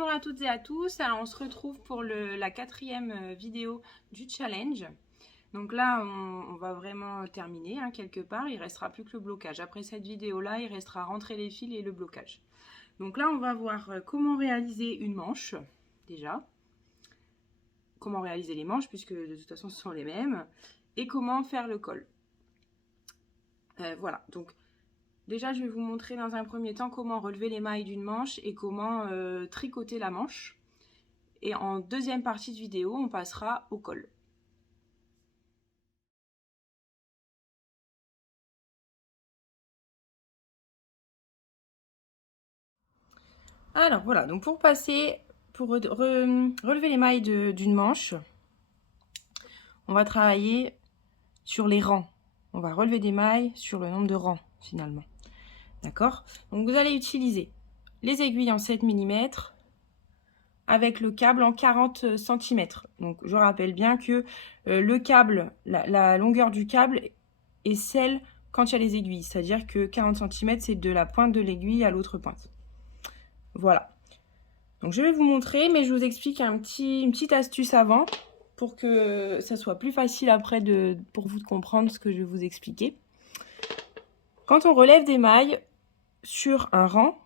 Bonjour à toutes et à tous, alors on se retrouve pour la quatrième vidéo du challenge. Donc là on va vraiment terminer quelque part, il ne restera plus que le blocage. Après cette vidéo là il restera rentrer les fils et le blocage. Donc là on va voir comment réaliser une manche déjà, comment réaliser les manches puisque de toute façon ce sont les mêmes, et comment faire le col. Voilà, donc déjà, je vais vous montrer dans un premier temps comment relever les mailles d'une manche et comment tricoter la manche. Et en deuxième partie de vidéo, on passera au col. Alors voilà, donc pour relever les mailles d'une manche, on va travailler sur les rangs. On va relever des mailles sur le nombre de rangs finalement. D'accord? Donc vous allez utiliser les aiguilles en 7 mm avec le câble en 40 cm. Donc je rappelle bien que le câble, la longueur du câble est celle quand il y a les aiguilles. C'est-à-dire que 40 cm, c'est de la pointe de l'aiguille à l'autre pointe. Voilà. Donc je vais vous montrer, mais je vous explique une petite astuce avant pour que ça soit plus facile après pour vous de comprendre ce que je vais vous expliquer. Quand on relève des mailles sur un rang,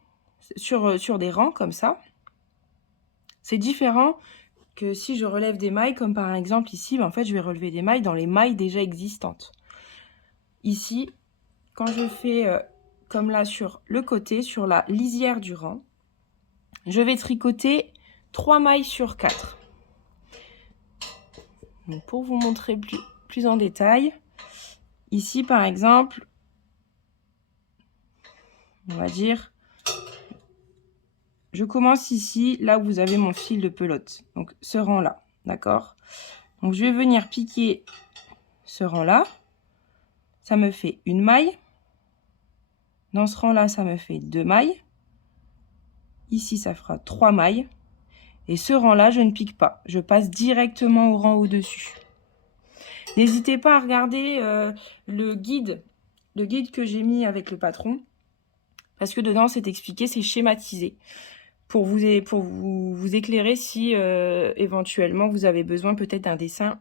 sur des rangs comme ça, c'est différent que si je relève des mailles, comme par exemple ici, en fait je vais relever des mailles dans les mailles déjà existantes. Ici, quand je fais comme là sur le côté, sur la lisière du rang, je vais tricoter 3 mailles sur 4. Donc pour vous montrer plus en détail, ici par exemple, on va dire, je commence ici, là où vous avez mon fil de pelote, donc ce rang-là, d'accord? Donc je vais venir piquer ce rang-là, ça me fait une maille. Dans ce rang-là, ça me fait 2 mailles. Ici, ça fera 3 mailles. Et ce rang-là, je ne pique pas. Je passe directement au rang au-dessus. N'hésitez pas à regarder le guide que j'ai mis avec le patron. Parce que dedans, c'est expliqué, c'est schématisé. Pour vous éclairer si éventuellement vous avez besoin peut-être d'un dessin.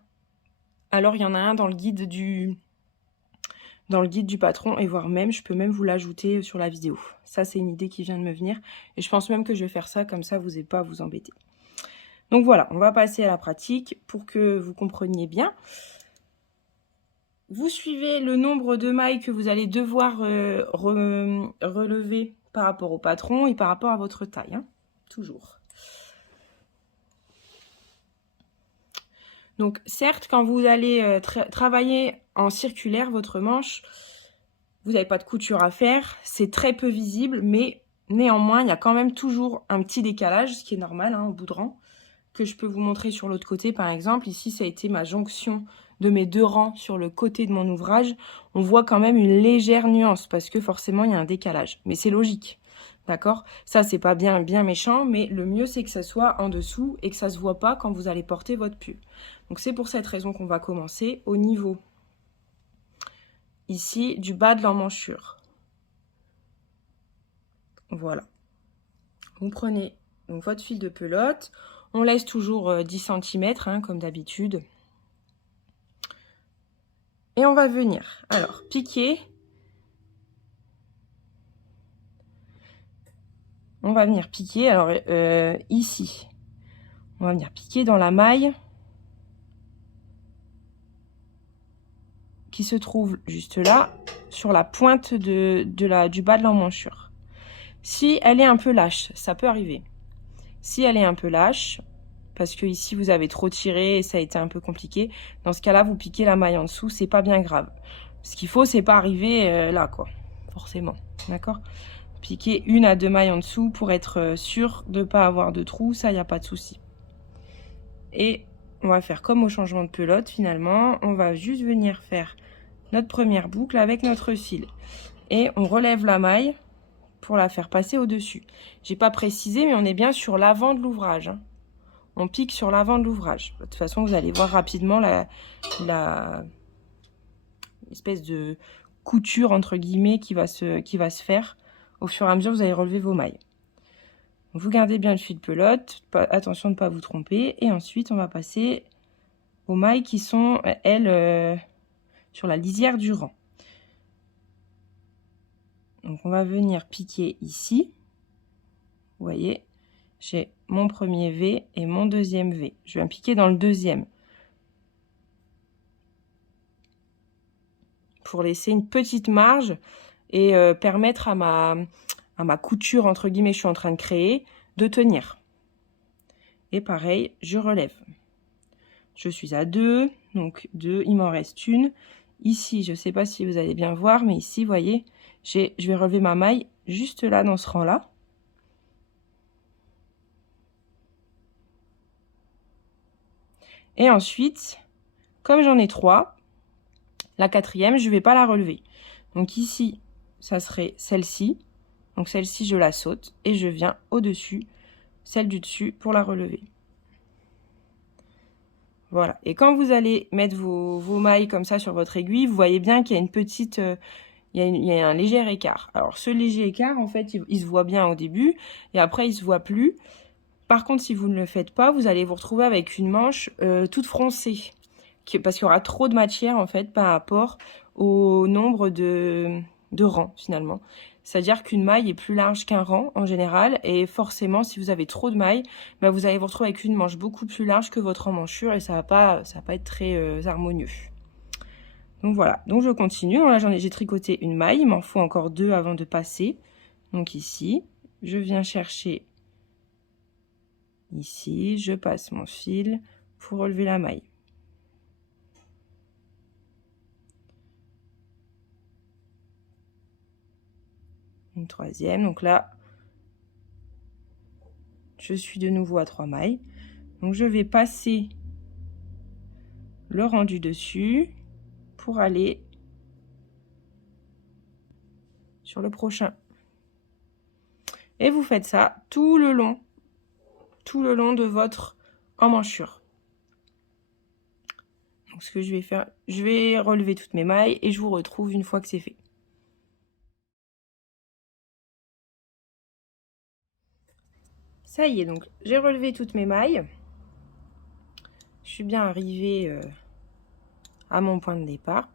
Alors, il y en a un dans le guide du patron, et voire même, je peux même vous l'ajouter sur la vidéo. Ça, c'est une idée qui vient de me venir. Et je pense même que je vais faire ça, comme ça, vous n'avez pas à vous embêter. Donc voilà, on va passer à la pratique pour que vous compreniez bien. Vous suivez le nombre de mailles que vous allez devoir relever par rapport au patron et par rapport à votre taille, toujours. Donc certes, quand vous allez travailler en circulaire votre manche, vous n'avez pas de couture à faire, c'est très peu visible, mais néanmoins, il y a quand même toujours un petit décalage, ce qui est normal au bout de rang, que je peux vous montrer sur l'autre côté. Par exemple, ici, ça a été ma jonction de mes 2 rangs sur le côté de mon ouvrage. On voit quand même une légère nuance, parce que forcément, il y a un décalage. Mais c'est logique, d'accord? Ça, c'est pas bien méchant, mais le mieux, c'est que ça soit en dessous et que ça se voit pas quand vous allez porter votre pull. Donc, c'est pour cette raison qu'on va commencer au niveau ici du bas de l'emmanchure. Voilà. Vous prenez donc votre fil de pelote. On laisse toujours 10 cm comme d'habitude. Et on va venir alors piquer. On va venir piquer. Alors ici, on va venir piquer dans la maille qui se trouve juste là, sur la pointe du bas de l'emmanchure. Si elle est un peu lâche, ça peut arriver. Si elle est un peu lâche, parce que ici vous avez trop tiré et ça a été un peu compliqué, dans ce cas-là, vous piquez la maille en dessous, c'est pas bien grave. Ce qu'il faut, c'est pas arriver là, quoi, forcément, d'accord? Piquer 1 à 2 mailles en dessous pour être sûr de ne pas avoir de trou, ça, il n'y a pas de souci. Et on va faire comme au changement de pelote, finalement, on va juste venir faire notre première boucle avec notre fil. Et on relève la maille pour la faire passer au-dessus. J'ai pas précisé, mais on est bien sur l'avant de l'ouvrage. On pique sur l'avant de l'ouvrage. De toute façon, vous allez voir rapidement la espèce de couture, entre guillemets, qui va se faire. Au fur et à mesure, vous allez relever vos mailles. Vous gardez bien le fil de pelote, attention de ne pas vous tromper. Et ensuite, on va passer aux mailles qui sont, elles, sur la lisière du rang. Donc, on va venir piquer ici. Vous voyez, j'ai mon premier V et mon deuxième V. Je viens piquer dans le deuxième. Pour laisser une petite marge et permettre à ma couture, entre guillemets, je suis en train de créer, de tenir. Et pareil, je relève. Je suis à 2, donc 2, il m'en reste une. Ici, je ne sais pas si vous allez bien voir, mais ici, vous voyez, je vais relever ma maille juste là, dans ce rang-là. Et ensuite, comme j'en ai 3, la quatrième, je ne vais pas la relever. Donc ici, ça serait celle-ci. Donc celle-ci, je la saute et je viens au-dessus, celle du dessus, pour la relever. Voilà. Et quand vous allez mettre vos mailles comme ça sur votre aiguille, vous voyez bien qu'il y a une petite... il y a un léger écart. Alors ce léger écart, en fait, il se voit bien au début et après, il se voit plus. Par contre, si vous ne le faites pas, vous allez vous retrouver avec une manche toute froncée. Parce qu'il y aura trop de matière, en fait, par rapport au nombre de rangs, finalement. C'est-à-dire qu'une maille est plus large qu'un rang, en général. Et forcément, si vous avez trop de mailles, bah, vous allez vous retrouver avec une manche beaucoup plus large que votre emmanchure. Et ça va pas être très harmonieux. Donc voilà, donc je continue. Donc là, j'ai tricoté une maille. Il m'en faut encore 2 avant de passer. Donc ici, je viens chercher... Ici, je passe mon fil pour relever la maille. Une troisième, donc là, je suis de nouveau à 3 mailles. Donc je vais passer le rang du dessus pour aller sur le prochain. Et vous faites ça tout le long de votre emmanchure. Donc ce que je vais faire, je vais relever toutes mes mailles et je vous retrouve une fois que c'est fait. Ça y est, donc j'ai relevé toutes mes mailles. Je suis bien arrivée à mon point de départ.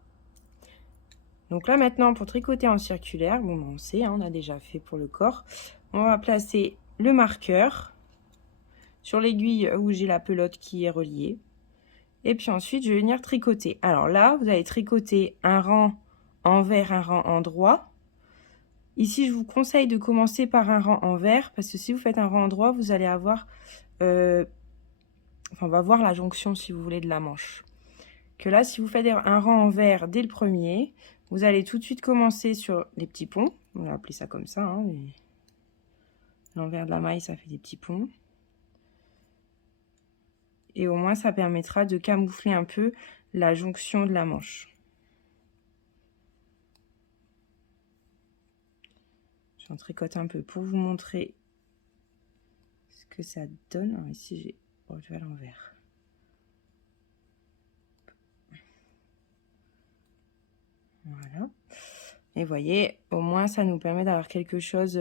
Donc là maintenant, pour tricoter en circulaire, bon, on sait, hein, on a déjà fait pour le corps. On va placer le marqueur sur l'aiguille où j'ai la pelote qui est reliée. Et puis ensuite, je vais venir tricoter. Alors là, vous allez tricoter un rang envers, un rang endroit. Ici, je vous conseille de commencer par un rang envers, parce que si vous faites un rang endroit, vous allez avoir... on va voir la jonction, si vous voulez, de la manche. Que là, si vous faites un rang envers dès le premier, vous allez tout de suite commencer sur les petits ponts. On va appeler ça comme ça. Hein, l'envers de la maille, ça fait des petits ponts. Et au moins, ça permettra de camoufler un peu la jonction de la manche. J'en tricote un peu pour vous montrer ce que ça donne. Alors ici, j'ai relevé à l'envers. Voilà. Et voyez, au moins, ça nous permet d'avoir quelque chose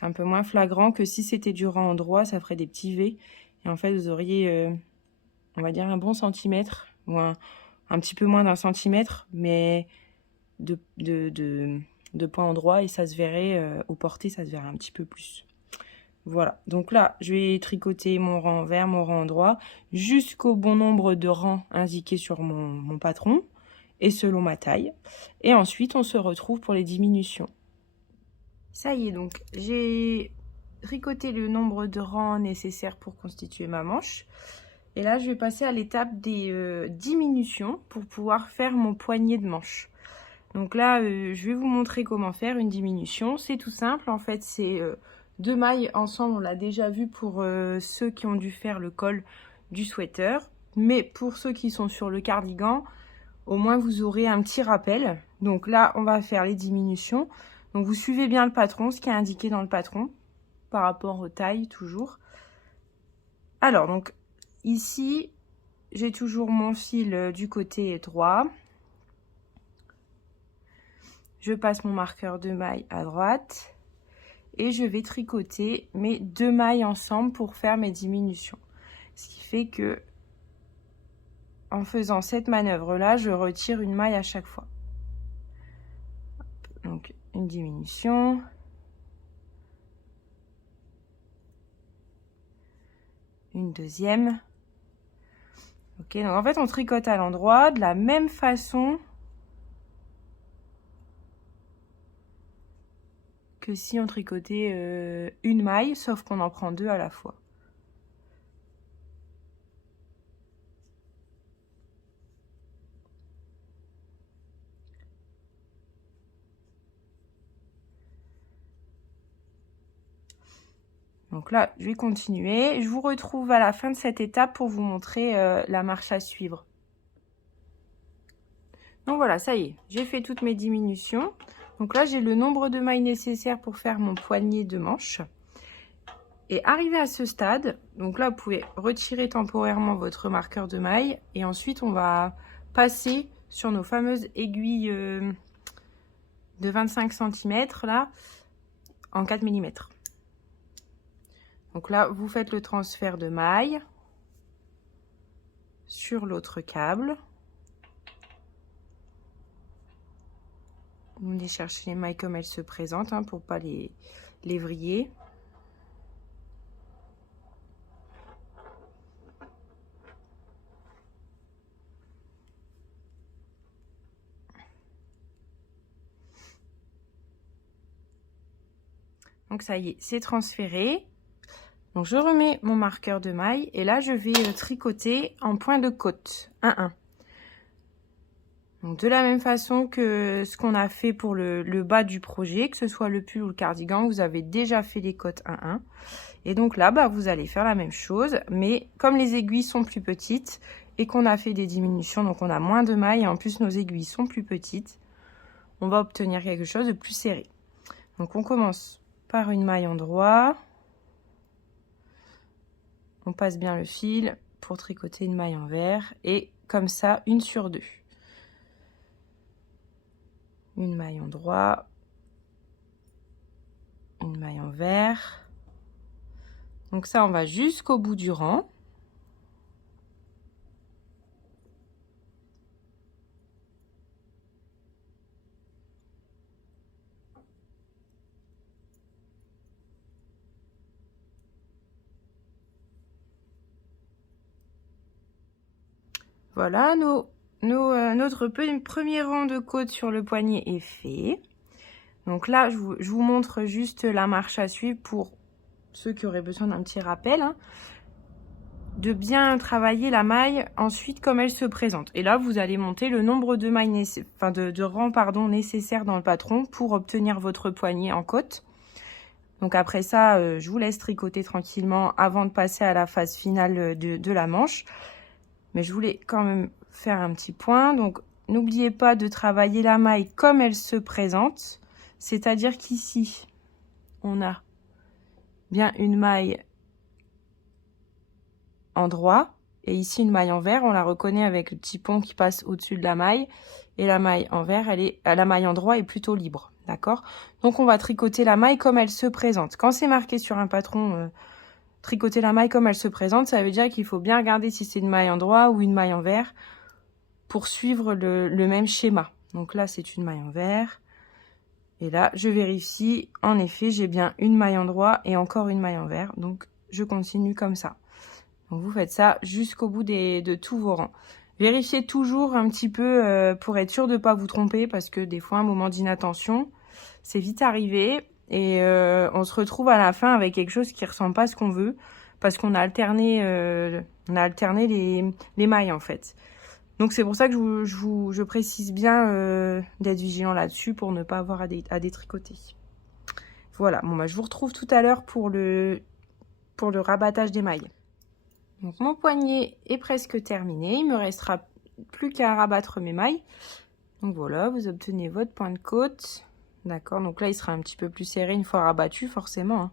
un peu moins flagrant que si c'était du rang en droit, ça ferait des petits V. Et en fait, vous auriez, on va dire, un bon centimètre, ou un petit peu moins d'un centimètre, mais de point endroit, et ça se verrait, au porté, ça se verrait un petit peu plus. Voilà, donc là, je vais tricoter mon rang envers, mon rang endroit, jusqu'au bon nombre de rangs indiqués sur mon patron, et selon ma taille. Et ensuite, on se retrouve pour les diminutions. Ça y est, donc j'ai tricoté le nombre de rangs nécessaires pour constituer ma manche. Et là, je vais passer à l'étape des diminutions pour pouvoir faire mon poignet de manche. Donc là, je vais vous montrer comment faire une diminution. C'est tout simple, en fait, c'est 2 mailles ensemble. On l'a déjà vu pour ceux qui ont dû faire le col du sweater. Mais pour ceux qui sont sur le cardigan, au moins vous aurez un petit rappel. Donc là, on va faire les diminutions. Donc vous suivez bien le patron, ce qui est indiqué dans le patron, par rapport aux tailles toujours. Alors, donc ici, j'ai toujours mon fil du côté droit. Je passe mon marqueur de maille à droite. et je vais tricoter mes 2 mailles ensemble pour faire mes diminutions. Ce qui fait que en faisant cette manœuvre là, je retire une maille à chaque fois. Donc une diminution, une deuxième. Ok, donc en fait on tricote à l'endroit de la même façon que si on tricotait une maille, sauf qu'on en prend 2 à la fois. Donc là, je vais continuer. Je vous retrouve à la fin de cette étape pour vous montrer la marche à suivre. Donc voilà, ça y est, j'ai fait toutes mes diminutions. Donc là, j'ai le nombre de mailles nécessaires pour faire mon poignet de manche. Et arrivé à ce stade, donc là, vous pouvez retirer temporairement votre marqueur de mailles. Et ensuite, on va passer sur nos fameuses aiguilles de 25 cm là, en 4 mm. Donc là, vous faites le transfert de mailles sur l'autre câble. Vous venez chercher les mailles comme elles se présentent hein, pour pas les vriller. Donc ça y est, c'est transféré. Donc je remets mon marqueur de maille et là je vais tricoter en point de côte 1-1. Donc de la même façon que ce qu'on a fait pour le bas du projet, que ce soit le pull ou le cardigan, vous avez déjà fait les côtes 1-1. Et donc là, bah, vous allez faire la même chose, mais comme les aiguilles sont plus petites et qu'on a fait des diminutions, donc on a moins de mailles et en plus nos aiguilles sont plus petites, on va obtenir quelque chose de plus serré. Donc on commence par une maille en droit. On passe bien le fil pour tricoter une maille envers et comme ça, une sur 2. Une maille en droit, une maille envers. Donc ça, on va jusqu'au bout du rang. Voilà, notre premier rang de côte sur le poignet est fait. Donc là, je vous montre juste la marche à suivre pour ceux qui auraient besoin d'un petit rappel. Hein, de bien travailler la maille ensuite comme elle se présente. Et là, vous allez monter le nombre de mailles de rangs nécessaires dans le patron pour obtenir votre poignet en côte. Donc après ça, je vous laisse tricoter tranquillement avant de passer à la phase finale de la manche. Mais je voulais quand même faire un petit point. Donc, n'oubliez pas de travailler la maille comme elle se présente. C'est-à-dire qu'ici, on a bien une maille en droit. Et ici, une maille envers. On la reconnaît avec le petit pont qui passe au-dessus de la maille. Et la maille envers, la maille en droit est plutôt libre. D'accord? Donc, on va tricoter la maille comme elle se présente. Quand c'est marqué sur un patron... tricoter la maille comme elle se présente, ça veut dire qu'il faut bien regarder si c'est une maille en droit ou une maille envers pour suivre le même schéma. Donc là, c'est une maille envers. Et là, je vérifie. En effet, j'ai bien une maille en droit et encore une maille envers. Donc, je continue comme ça. Donc, vous faites ça jusqu'au bout de tous vos rangs. Vérifiez toujours un petit peu pour être sûr de ne pas vous tromper parce que des fois, un moment d'inattention, c'est vite arrivé. Et on se retrouve à la fin avec quelque chose qui ressemble pas à ce qu'on veut parce qu'on a alterné les mailles en fait. Donc c'est pour ça que je précise bien d'être vigilant là-dessus pour ne pas avoir à détricoter. Voilà, bon bah je vous retrouve tout à l'heure pour le rabattage des mailles. Donc mon poignet est presque terminé, il me restera plus qu'à rabattre mes mailles. Donc voilà, vous obtenez votre point de côte. D'accord, donc là, il sera un petit peu plus serré une fois rabattu, forcément. Hein.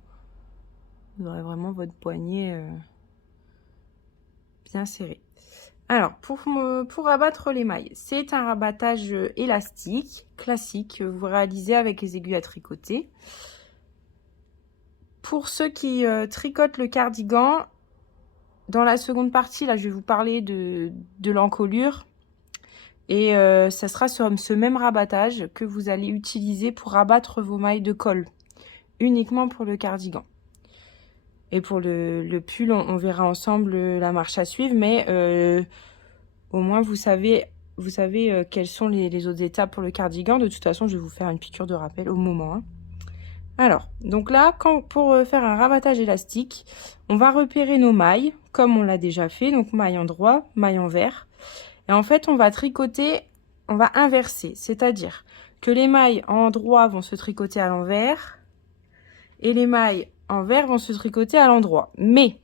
Vous aurez vraiment votre poignet bien serré. Alors, pour rabattre les mailles, c'est un rabattage élastique, classique, que vous réalisez avec les aiguilles à tricoter. Pour ceux qui tricotent le cardigan, dans la seconde partie, là, je vais vous parler de l'encolure. Et ça sera sur ce même rabattage que vous allez utiliser pour rabattre vos mailles de col, uniquement pour le cardigan. Et pour le pull, on verra ensemble la marche à suivre, mais au moins vous savez quelles sont les autres étapes pour le cardigan. De toute façon, je vais vous faire une piqûre de rappel au moment. Hein. Alors, donc là, pour faire un rabattage élastique, on va repérer nos mailles, comme on l'a déjà fait, donc maille endroit, maille envers. Et en fait, on va tricoter, on va inverser, c'est-à-dire que les mailles en droit vont se tricoter à l'envers et les mailles envers vont se tricoter à l'endroit. Mais,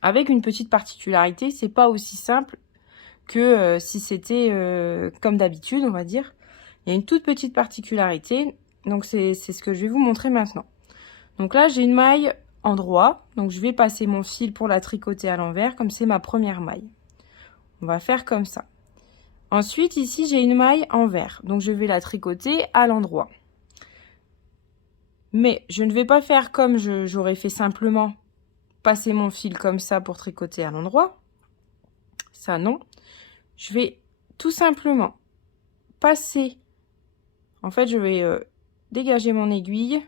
avec une petite particularité, c'est pas aussi simple que si c'était comme d'habitude, on va dire. Il y a une toute petite particularité, donc c'est ce que je vais vous montrer maintenant. Donc là, j'ai une maille en droit, donc je vais passer mon fil pour la tricoter à l'envers, comme c'est ma première maille. On va faire comme ça. Ensuite, ici, j'ai une maille envers, donc je vais la tricoter à l'endroit. Mais je ne vais pas faire comme j'aurais fait simplement, passer mon fil comme ça pour tricoter à l'endroit. Ça, non. Je vais tout simplement passer, en fait, je vais dégager mon aiguille,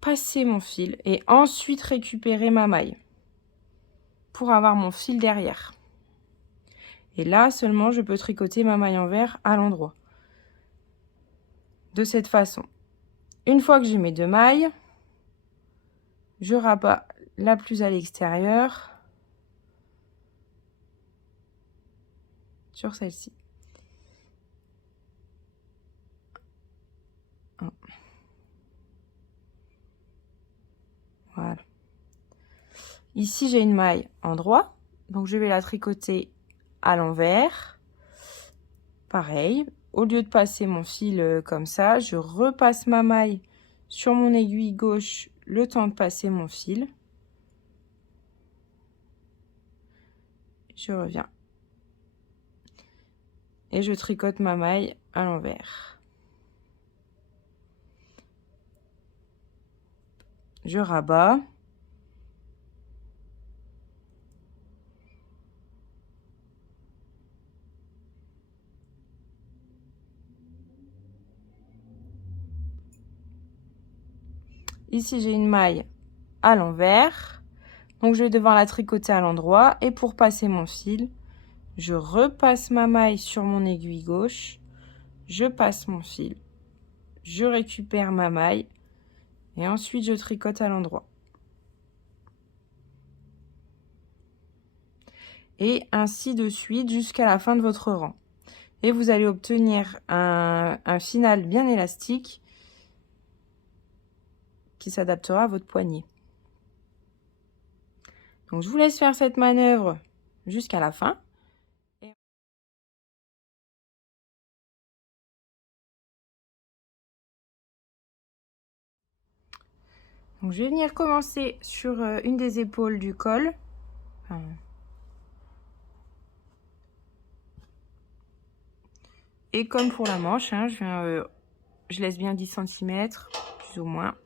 passer mon fil et ensuite récupérer ma maille pour avoir mon fil derrière. Et là, seulement, je peux tricoter ma maille envers à l'endroit. De cette façon. Une fois que j'ai mes deux mailles, je rabats la plus à l'extérieur sur celle-ci. Voilà. Ici, j'ai une maille en droit, donc je vais la tricoter à l'envers. Pareil, au lieu de passer mon fil comme ça, je repasse ma maille sur mon aiguille gauche le temps de passer mon fil. Je reviens. Et je tricote ma maille à l'envers. Je rabats. Ici, j'ai une maille à l'envers. Donc, je vais devoir la tricoter à l'endroit. Et pour passer mon fil, je repasse ma maille sur mon aiguille gauche. Je passe mon fil. Je récupère ma maille. Et ensuite, je tricote à l'endroit. Et ainsi de suite jusqu'à la fin de votre rang. Et vous allez obtenir un final bien élastique qui s'adaptera à votre poignet. Donc, je vous laisse faire cette manœuvre jusqu'à la fin. Donc, je vais venir commencer sur une des épaules du col. Et comme pour la manche, hein, je laisse bien 10 cm, plus ou moins.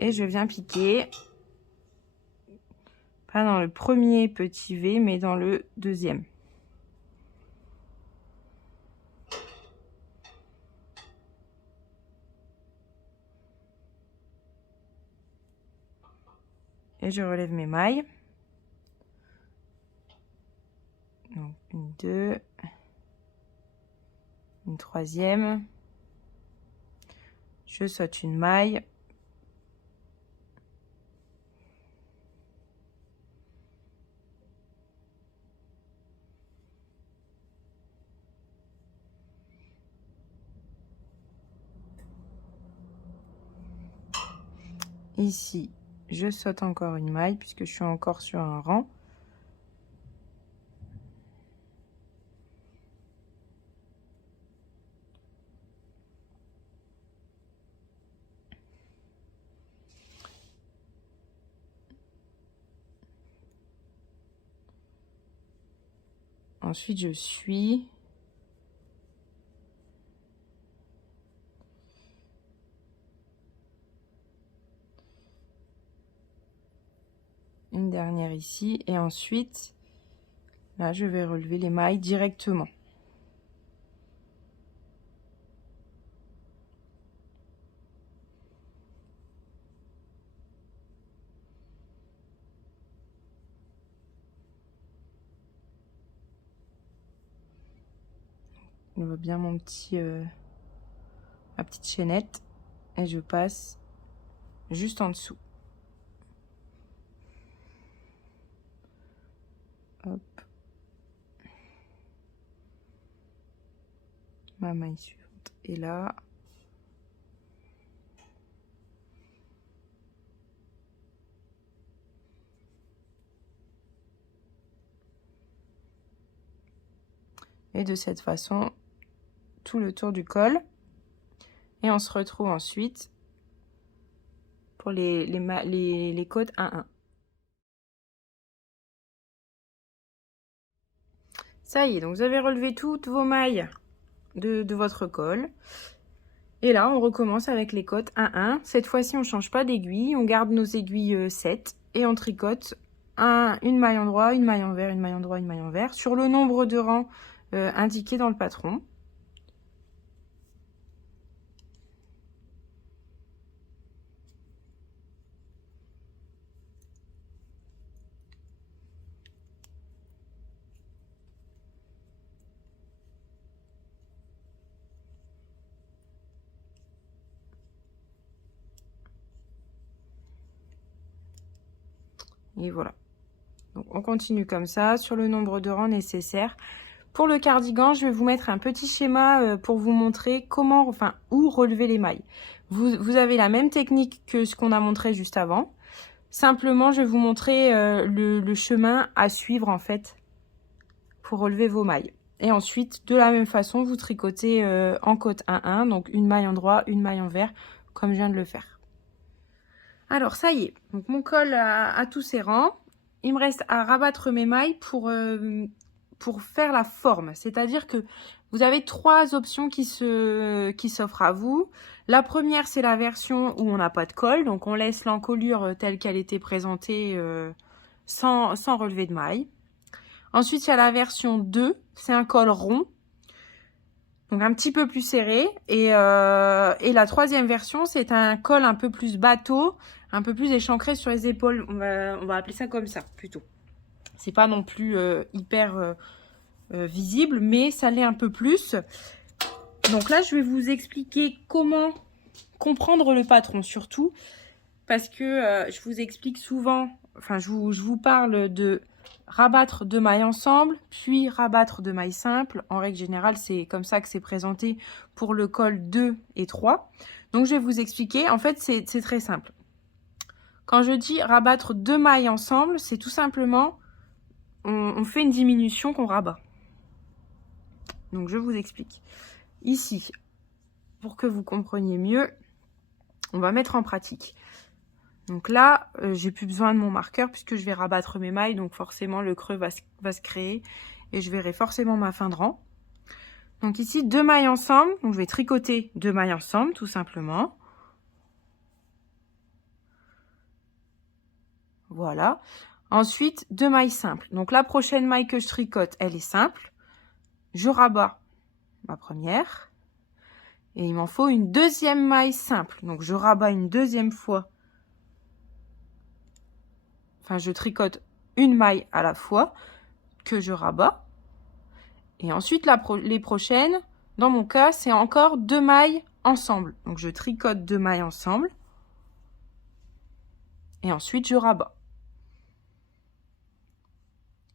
Et je viens piquer, pas dans le premier petit V, mais dans le deuxième. Et je relève mes mailles. Donc, une, deux, une troisième. Je saute une maille. Ici, je saute encore une maille puisque je suis encore sur un rang. Ensuite, je suis. une dernière ici et ensuite là je vais relever les mailles directement. Je vois bien mon petit ma petite chaînette et je passe juste en dessous. Hop. Ma maille suivante est là. Et de cette façon, tout le tour du col. Et on se retrouve ensuite pour les côtes 1-1. Ça y est, donc vous avez relevé toutes vos mailles de votre col. Et là, on recommence avec les côtes 1-1. Cette fois-ci, on ne change pas d'aiguille. On garde nos aiguilles 7 et on tricote une maille endroit, une maille envers, une maille endroit, une maille envers sur le nombre de rangs indiqué dans le patron. Et voilà. Donc on continue comme ça sur le nombre de rangs nécessaires. Pour le cardigan, je vais vous mettre un petit schéma pour vous montrer comment, enfin, où relever les mailles. Vous avez la même technique que ce qu'on a montré juste avant. Simplement, je vais vous montrer le chemin à suivre en fait pour relever vos mailles. Et ensuite, de la même façon, vous tricotez en côte 1-1, donc une maille endroit, une maille envers, comme je viens de le faire. Alors, ça y est. Donc, mon col a tous ses rangs. Il me reste à rabattre mes mailles pour faire la forme. C'est-à-dire que vous avez 3 options qui s'offrent à vous. La première, c'est la version où on n'a pas de col. Donc, on laisse l'encolure telle qu'elle était présentée sans relever de mailles. Ensuite, il y a la version 2. C'est un col rond. Donc, un petit peu plus serré. Et la troisième version, c'est un col un peu plus bateau, un peu plus échancré sur les épaules. On va appeler ça comme ça, plutôt. C'est pas non plus hyper visible, mais ça l'est un peu plus. Donc là, je vais vous expliquer comment comprendre le patron, surtout. Parce que je vous explique souvent, enfin, je vous parle de rabattre 2 mailles ensemble, puis rabattre 2 mailles simples. En règle générale, c'est comme ça que c'est présenté pour le col 2 et 3. Donc, je vais vous expliquer. En fait, c'est très simple. Quand je dis rabattre 2 mailles ensemble, c'est tout simplement, on fait une diminution qu'on rabat. Donc, je vous explique. Ici, pour que vous compreniez mieux, on va mettre en pratique. Donc là, j'ai plus besoin de mon marqueur puisque je vais rabattre mes mailles. Donc forcément, le creux va se créer et je verrai forcément ma fin de rang. Donc ici, 2 mailles ensemble. Donc je vais tricoter 2 mailles ensemble, tout simplement. Voilà. Ensuite, 2 mailles simples. Donc la prochaine maille que je tricote, elle est simple. Je rabats ma première. Et il m'en faut une deuxième maille simple. Donc je rabats une deuxième fois. Enfin, je tricote une maille à la fois que je rabats. Et ensuite, les prochaines, dans mon cas, c'est encore 2 mailles ensemble. Donc, je tricote 2 mailles ensemble. Et ensuite, je rabats.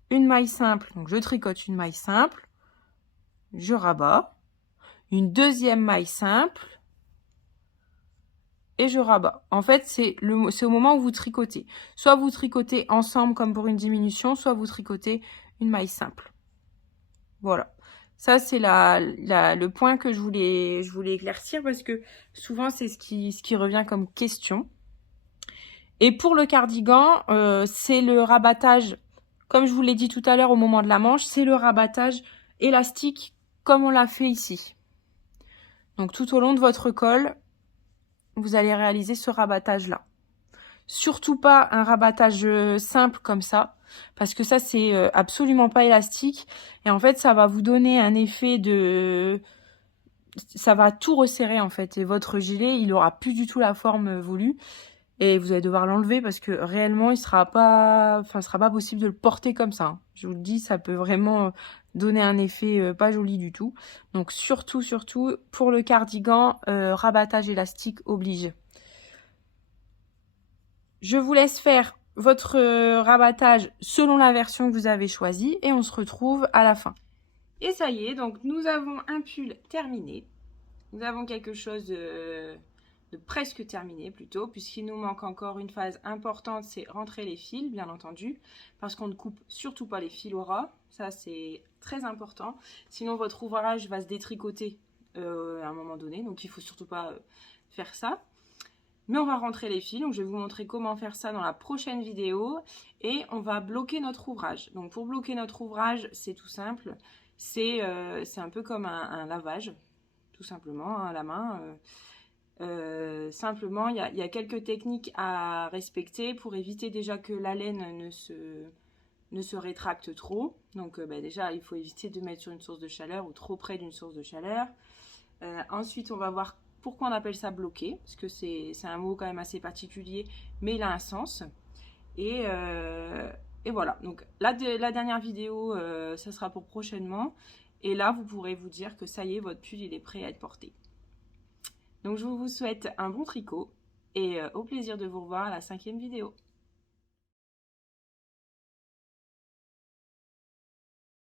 Une maille simple, donc je tricote une maille simple. Je rabats. Une deuxième maille simple. Et je rabats. En fait, c'est au moment où vous tricotez. Soit vous tricotez ensemble comme pour une diminution, soit vous tricotez une maille simple. Voilà. Ça, c'est le point que je voulais éclaircir parce que souvent, c'est ce qui revient comme question. Et pour le cardigan, c'est le rabattage, comme je vous l'ai dit tout à l'heure au moment de la manche, c'est le rabattage élastique comme on l'a fait ici. Donc, tout au long de votre col, vous allez réaliser ce rabattage-là. Surtout pas un rabattage simple comme ça, parce que ça, c'est absolument pas élastique. Et en fait, ça va vous donner un effet de... Ça va tout resserrer, en fait. Et votre gilet, il aura plus du tout la forme voulue. Et vous allez devoir l'enlever parce que réellement, il sera pas... Enfin, ce sera pas possible de le porter comme ça, hein. Je vous le dis, ça peut vraiment donner un effet pas joli du tout. Donc, surtout, pour le cardigan, rabattage élastique oblige. Je vous laisse faire votre rabattage selon la version que vous avez choisie et on se retrouve à la fin. Et ça y est, donc nous avons un pull terminé. Nous avons quelque chose de presque terminé plutôt, puisqu'il nous manque encore une phase importante, c'est rentrer les fils, bien entendu, parce qu'on ne coupe surtout pas les fils au ras. Ça, c'est très important. Sinon, votre ouvrage va se détricoter à un moment donné, donc il ne faut surtout pas faire ça. Mais on va rentrer les fils, donc je vais vous montrer comment faire ça dans la prochaine vidéo. Et on va bloquer notre ouvrage. Donc pour bloquer notre ouvrage, c'est tout simple. C'est un peu comme un lavage, tout simplement, à la main. Simplement, il y a quelques techniques à respecter pour éviter déjà que la laine ne se rétracte trop. Donc déjà, il faut éviter de mettre sur une source de chaleur ou trop près d'une source de chaleur. Ensuite, on va voir pourquoi on appelle ça bloqué, parce que c'est un mot quand même assez particulier, mais il a un sens. Et voilà, donc la dernière vidéo, ça sera pour prochainement. Et là, vous pourrez vous dire que ça y est, votre pull, il est prêt à être porté. Donc, je vous souhaite un bon tricot et au plaisir de vous revoir à la 5e vidéo.